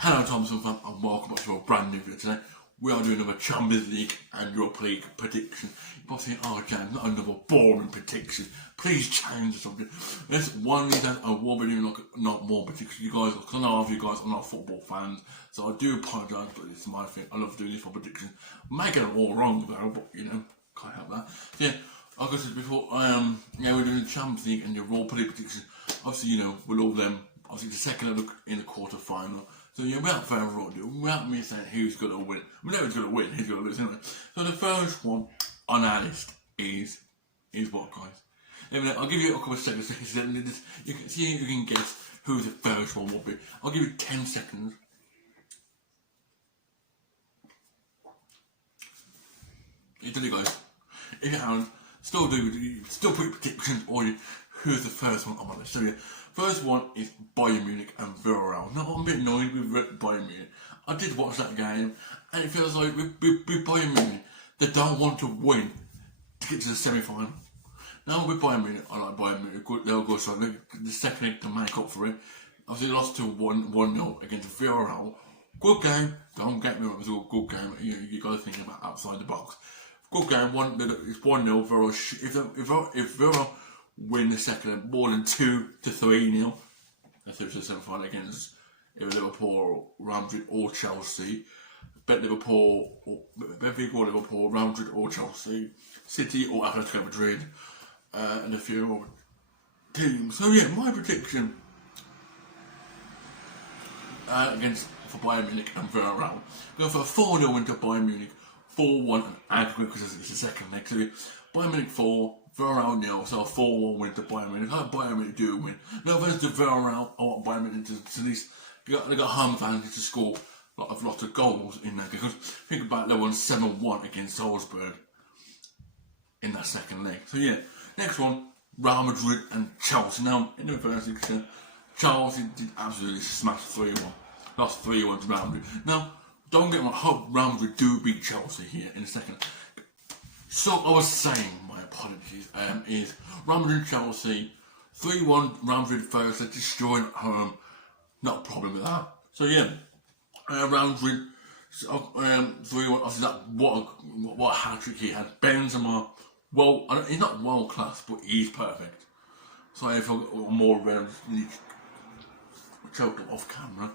Hello Thompson Fam and welcome back to a brand new video. Today we are doing another Champions League and Europa League prediction. You're probably thinking, oh James, not another boring prediction. Please change or something. This one of these days I will be doing not more predictions. You guys, because I know half you guys are not football fans, so I do apologise, but it's my thing. I love doing this for predictions. May get them all wrong though, but you know, can't help that. So yeah, like I said before, we're doing the Champions League and the Europa League predictions. Obviously, you know, we'll all them. Obviously, the second look in the quarter final. So yeah, without further ado, without me saying who's going to win, we know who's going to win, who's going to lose anyway. So the first one on our list is what, guys? Anyway, I'll give you a couple of seconds. You can see if you can guess who the first one will be. I'll give you 10 seconds. You did it, guys. If you haven't, still put your predictions or who's the first one on my list. So yeah, first one is Bayern Munich and Villarreal. Now I'm a bit annoyed with Bayern Munich. I did watch that game, and it feels like with Bayern Munich, they don't want to win to get to the semi-final. Now with Bayern Munich, I like Bayern Munich. They'll go so the second leg to make up for it. Obviously, they lost to 1-0 against Villarreal. Good game. Don't get me wrong, it was a good game. You guys thinking about outside the box. Good game. It's 1-0. Villarreal. If Villarreal win the second leg more than 2-3-0, they're through to the semi-final against either Liverpool, Real Madrid or Chelsea. Bet Liverpool, Benfica or Liverpool, Real Madrid or Chelsea, City or Atletico Madrid, and a few more teams. So yeah, my prediction for Bayern Munich and Villarreal. Go for a 4-0 win to Bayern Munich, 4-1 and aggregate because it's the second leg. So Bayern Munich 4, Villarreal 0, so a 4-1 win to Bayern Munich. I hope Bayern Munich do win. No offense to Villarreal, I want Bayern Munich to at least they got home advantage to score a lot of goals in that, because think about they won 7-1 against Salzburg in that second leg. So yeah, next one, Real Madrid and Chelsea. Now in the first leg, Chelsea did absolutely smash 3-1, lost 3-1 to Real Madrid. Now don't get me wrong, I hope Real Madrid do beat Chelsea here in the second. So I was saying, my apologies, is Real Madrid Chelsea 3-1. Real Madrid first, they're destroying at home. Not a problem with that. So yeah, Real Madrid 3-1. Obviously, that what a hat trick he had. Benzema, well, he's not world class, but he's perfect. So I feel more choked up off camera.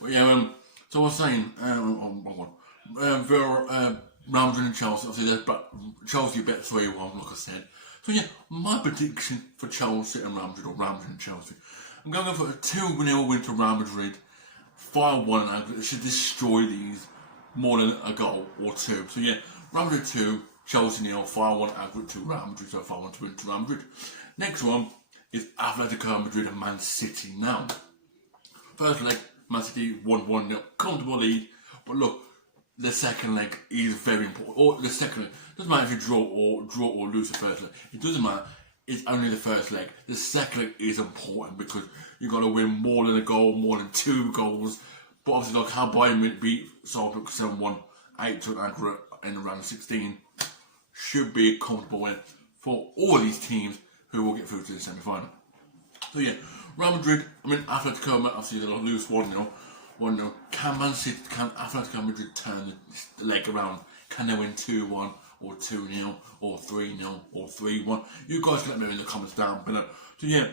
But yeah, so I was saying, Real Madrid and Chelsea. Obviously, Chelsea bet 3-1, like I said. So yeah, my prediction for Chelsea and Real Madrid, or Real Madrid and Chelsea, I'm going to go for a 2-0 win to Real Madrid, 5-1, and it should destroy these more than a goal or two. So yeah, Real Madrid 2, Chelsea 0, 5-1 aggregate to Real Madrid, so 5-1 to win to Real Madrid. Next one is Atletico Madrid and Man City. Now, first leg, Man City 1-1, comfortable lead, but look, the second leg is very important. Or the second leg, doesn't matter if you draw or lose the first leg. It doesn't matter. It's only the first leg. The second leg is important because you got to win more than a goal, more than 2 goals. But obviously, like how Bayern Munich beat Salzburg 7-1, 8-2 aggregate in round 16, should be a comfortable win for all these teams who will get through to the semi-final. So yeah, Real Madrid. Atletico. Obviously, they'll lose 1-0. Can Atletico Madrid turn the leg around? Can they win 2-1 or 2-0 or 3-0 or 3-1? You guys can let me know in the comments down below. So yeah,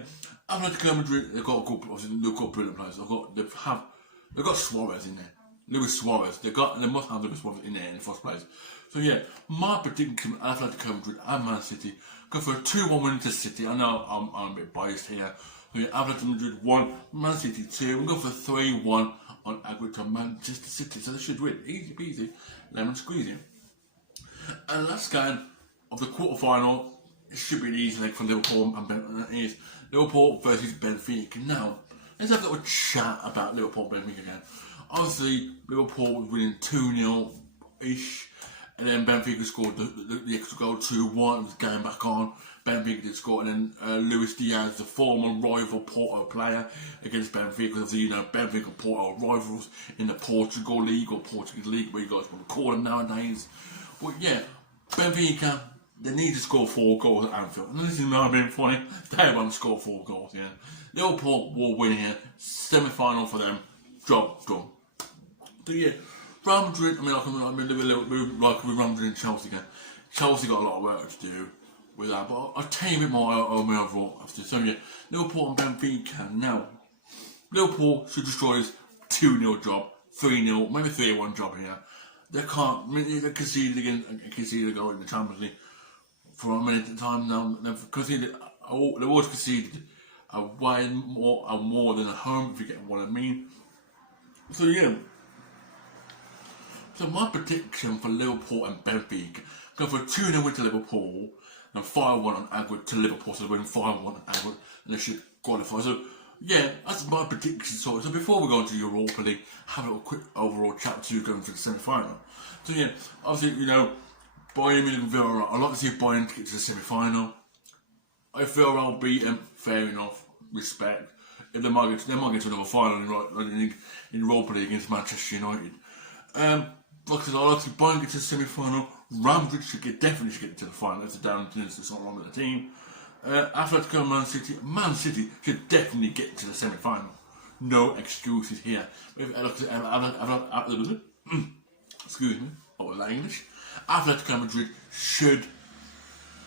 Atletico Madrid, they've got brilliant players. They've got Suarez in there. Luis Suarez. They must have Luis Suarez in there in the first place. So yeah, my prediction: Atletico Madrid and Man City go for a 2-1 win to City. I know I'm a bit biased here. So yeah, Atletico Madrid 1, Man City 2. We'll go for 3-1 on aggregate to Manchester City. So they should win. Easy peasy, lemon squeezy. And last game of the quarter-final, it should be an easy leg for Liverpool and Benfica. It is Liverpool versus Benfica. Now, let's have a little chat about Liverpool and Benfica again. Obviously, Liverpool was winning 2-0-ish, and then Benfica scored the extra goal 2-1. It was going back on. Benfica did score, and then Luis Diaz, the former rival Porto player, against Benfica. Because you know, Benfica and Porto are rivals in the Portugal League or Portuguese League, where you guys want to call them nowadays. But yeah, Benfica, they need to score 4 goals at Anfield. And this is not being funny. They won't score 4 goals, yeah. Liverpool will win here. Semi-final for them. Job done. So yeah, Real Madrid, I mean, a little bit like with Real Madrid and Chelsea again. Chelsea got a lot of work to do with that, but I'll tell you a bit more on my overall after. So yeah, Liverpool and Benfica. Now, Liverpool should destroy this 2-0 job, 3-0, maybe 3-1 job here. They can't, I mean, they conceded a goal in the Champions League for a minute at a time now. They've always conceded away more than at home, if you get what I mean. So yeah. So my prediction for Liverpool and Benfica, go for a 2-0 win to Liverpool and 5-1 on aggregate to Liverpool, so they win 5-1 on aggregate and they should qualify. So yeah, that's my prediction. So before we go into Europa League, have a little quick overall chat to going to the semi-final. So yeah, obviously, Bayern Munich and Villarreal, I'd like to see Bayern get to the semi-final. If Villarreal beat them, fair enough, respect. If they might get to another final in Europa League against Manchester United. Because I like to see Bayern get to the semi-final. Real Madrid definitely should get to the final. That's a down to there's something wrong with the team. Atletico and Man City should definitely get to the semi-final. No excuses here. Excuse me, what was that English? Atletico Madrid should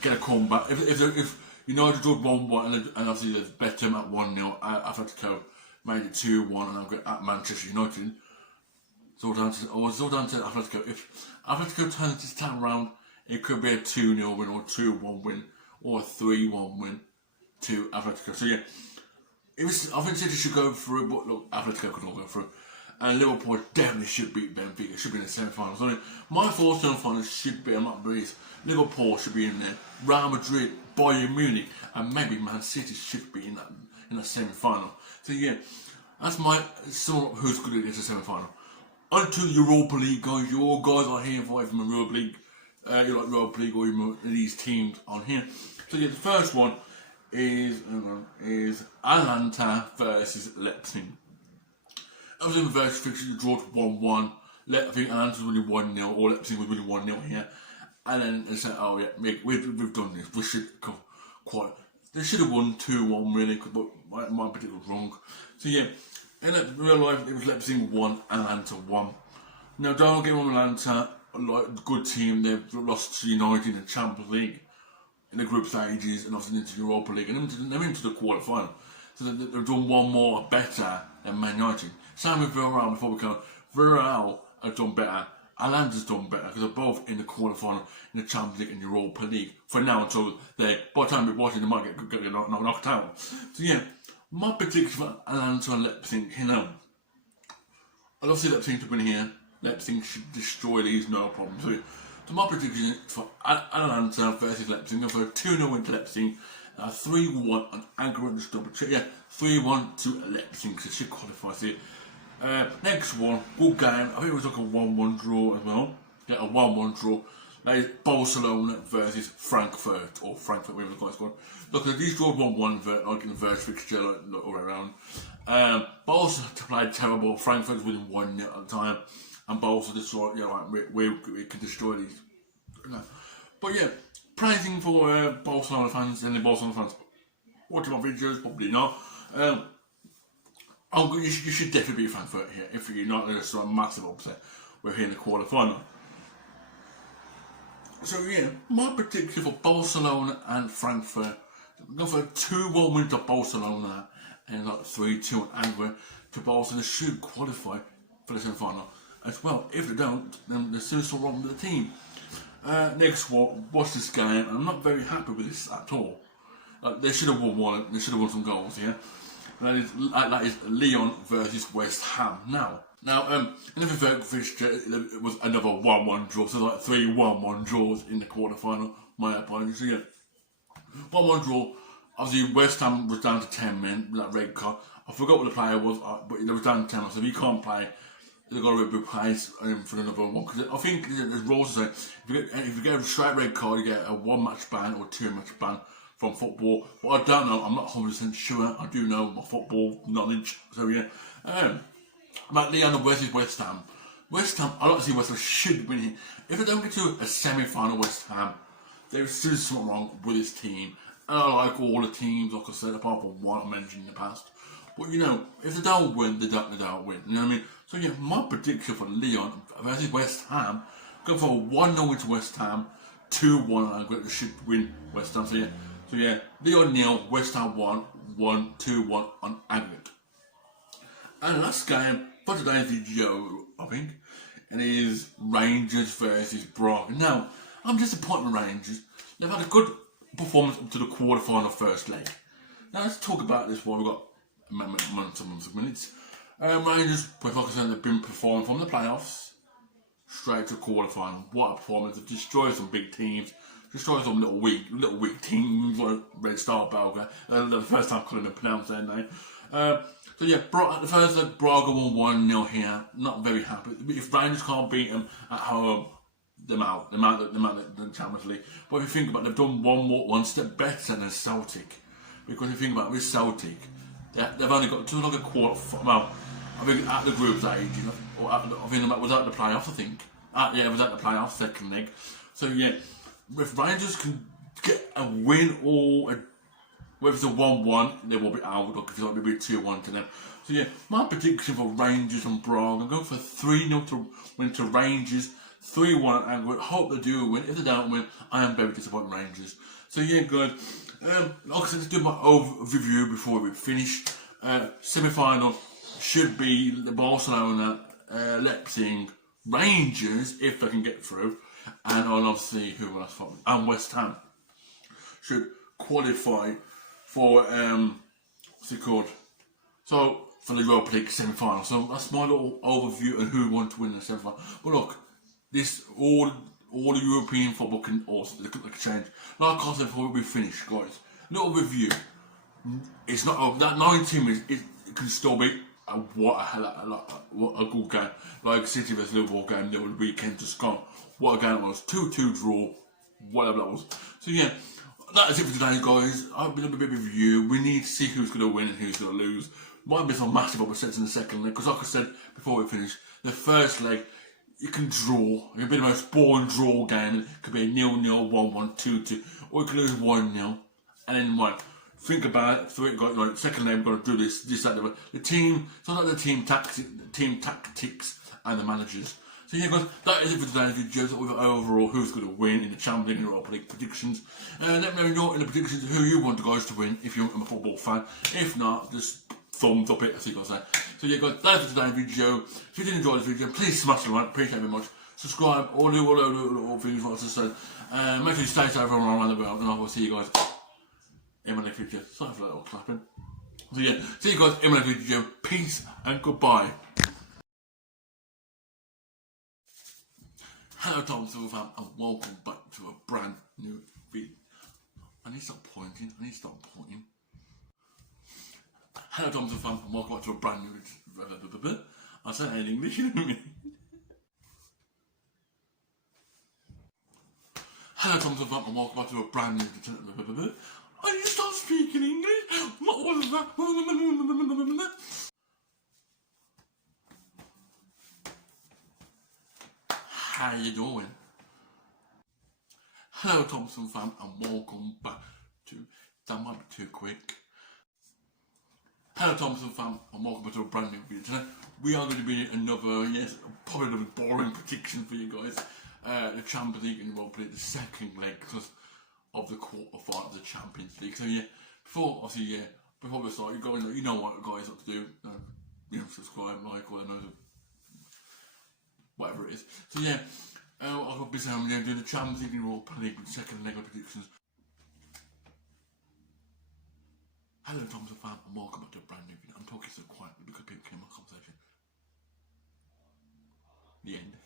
get a comeback. If United drew 1-1 and obviously there's better at 1-0, Atletico made it 2-1 and I'm going at Manchester United. It's all down to Atletico. If Atletico turns this time around, it could be a 2-0 win or 2-1 win or a 3-1 win to Atletico. So yeah, I think City should go through, but look, Atletico could all go through. And Liverpool definitely should beat Benfica, should be in the semi-finals. So my 4 semi-finals should be, I'm not breeze. Liverpool should be in there, Real Madrid, Bayern Munich, and maybe Man City should be in that semi-final. So yeah, that's my sum up who's going to get to the semi-final. Onto Europa League, guys. You all guys are here for from the Europa League. You like Europa League or even these teams on here. So yeah, the first one is Atalanta versus Leipzig. Obviously, the first fixture you draw to 1-1. I think Atalanta was winning 1-0, or Leipzig was winning 1-0 here. And then they said, oh yeah, we've done this. We should they should have won 2-1 really, but my prediction was wrong. So yeah, in real life, it was Leipzig 1, Atalanta 1. Now, don't get on Atalanta, like good team. They've lost to United in the Champions League in the group stages, and obviously into the Europa League, and they're into the quarter-final. So they've done one more better than Man United. Same with Villarreal before we go. Villarreal have done better. Atalanta's done better because they're both in the quarter-final in the Champions League and Europa League. For now, until by the time we're watching, they might get knocked out. So yeah, my prediction for Atalanta and Leipzig, I'd love to see Leipzig to win here. Leipzig should destroy these, no problem. So my prediction for Atalanta versus Leipzig, for a 2-0 win to Leipzig, 3-1 on aggregate, just double check, 3-1 to Leipzig, because it should qualify. So next one, good game, I think it was like a 1-1 draw as well. Yeah, a 1-1 draw. That is Barcelona versus Frankfurt, or Frankfurt, whatever the guy's called. Look, these draws 1-1 like in the first fixture, like all around. Barca played terrible. Frankfurt was winning 1-0 at the time, and Barca just thought, we can destroy these. But yeah, praising for Barcelona fans, and the Barcelona fans watching my videos, probably not. You should definitely beat Frankfurt here. If you're not, there's a massive upset. We're here in the quarter final. So yeah, my prediction for Barcelona and Frankfurt, I'm going for a 2-1 win to Barcelona and like 3-2 on aggregate to Barcelona. Should qualify for the semi-final as well. If they don't, then there's still something wrong with the team. Next one, watch this game. I'm not very happy with this at all. They should have won They should have won some goals here. That is Lyon versus West Ham. Now, in the third fixture, it was another 1-1 draw, so like 3 1-1 draws in the quarter-final. My apologies. So yeah, 1-1 draw. Obviously, West Ham was down to 10 men with that red card. I forgot what the player was, but it was down to 10. So if you can't play, they've got to replace for another one. Because I think there's rules to say if you get a straight red card, you get a 1-match ban or 2-match ban from football. But I don't know. I'm not 100% sure. I do know my football knowledge. So yeah. About Lyon versus West Ham. West Ham, I like to see West Ham should win here. If they don't get to a semi-final West Ham, there's still something wrong with this team. And I like all the teams, like I said, apart from one I mentioned in the past. But you know, if they don't win, they don't win. You know what I mean? So yeah, my prediction for Lyon versus West Ham, go for a 1-0 win to West Ham, 2-1, and they should win West Ham. So yeah, Lyon 0, West Ham 1, 2-1 on aggregate. And the last game for today's video, I think, and it is Rangers versus Braga. Now, I'm disappointed with Rangers. They've had a good performance up to the quarter-final first leg. Now let's talk about this while we've got months of minutes. Rangers, like I said, they've been performing from the playoffs straight to quarter-final. What a performance. They've destroyed some big teams, destroyed some little weak teams like Red Star Belgrade. The first time I couldn't pronounce their name. So yeah, the first leg, Braga won 1-0 here. Not very happy. If Rangers can't beat them at home, they're out the Champions League. But if you think about it, they've done one step better than Celtic. Because if you think about it, with Celtic, they've only got to like a quarter. Well, I think at the group stage, or I think that was at the playoffs. I think, yeah, it was at the playoffs, second leg. So yeah, if Rangers can get a win or whether it's a 1-1, they will be out. Or if it's like maybe a 2-1 to them. So yeah, my prediction for Rangers and Braga, I'm going for 3-0 to win to Rangers, 3-1 and I hope they do win. If they don't win, I am very disappointed in Rangers. So yeah, guys, like I said, let's do my overview before we finish. Semi-final should be the Barcelona, Leipzig, Rangers, if they can get through, and obviously who else, and West Ham should qualify for what's it called? So for the Europa League semi-final. So that's my little overview on who won to win the semi-final. But look, this all the European football can also change. Like I said before we finish, guys. Little review. It's not that 19 minutes. It can still be what a good game. Like City vs Liverpool game the weekend just gone. What a game it was. 2-2 draw. Whatever that was. So yeah. That is it for today, guys. I've been a bit of a review. We need to see who's going to win and who's going to lose. Might be some massive upsets in the second leg, because like I said before we finish, the first leg, you can draw. It could be the most boring draw game. It could be a 0-0, 1-1, 2-2, or you can lose 1-0. And then what? Think about it. So it got like second leg, we've got to do this, that, the team. So like the team tactics, and the managers. So yeah, guys, that is it for today's video. So we've got overall who's going to win in the Champions and Europa League predictions. Let me know in the predictions who you want the guys to win if you're a football fan. If not, just thumbs up it, as you guys say. So yeah, guys, that is for today's video. If you did enjoy this video, please smash the like. Appreciate it very much. Subscribe, all things what I just said. Make sure you stay safe around the world, and I will see you guys in my next video. Sorry for that little clapping. So yeah, see you guys in my next video. Peace and goodbye. Hello, Thompson Fam, and welcome back to a brand new video. I need to stop pointing. Hello, Thompson Fam, and welcome back to a brand new video. I said it in English, you know what I mean? Hello, Thompson Fam, and welcome back to a brand new video. I need to start speaking English. What was that? How you doing? Hello, Thompson Fam, and welcome back to. That might be too quick. Hello, Thompson Fam, and welcome back to a brand new video. Today we are going to be another, probably another boring prediction for you guys. The Champions League and Europa League, the second leg of the quarter-final of the Champions League. So yeah, before we start, you know what guys have to do. Subscribe, like, all that whatever it is. So yeah, I'll be saying I'm doing the Champions League and Europa League with second leg of predictions. Hello, Thompson Fam, and welcome back to a brand new video. I'm talking so quietly because people came in my conversation. The end.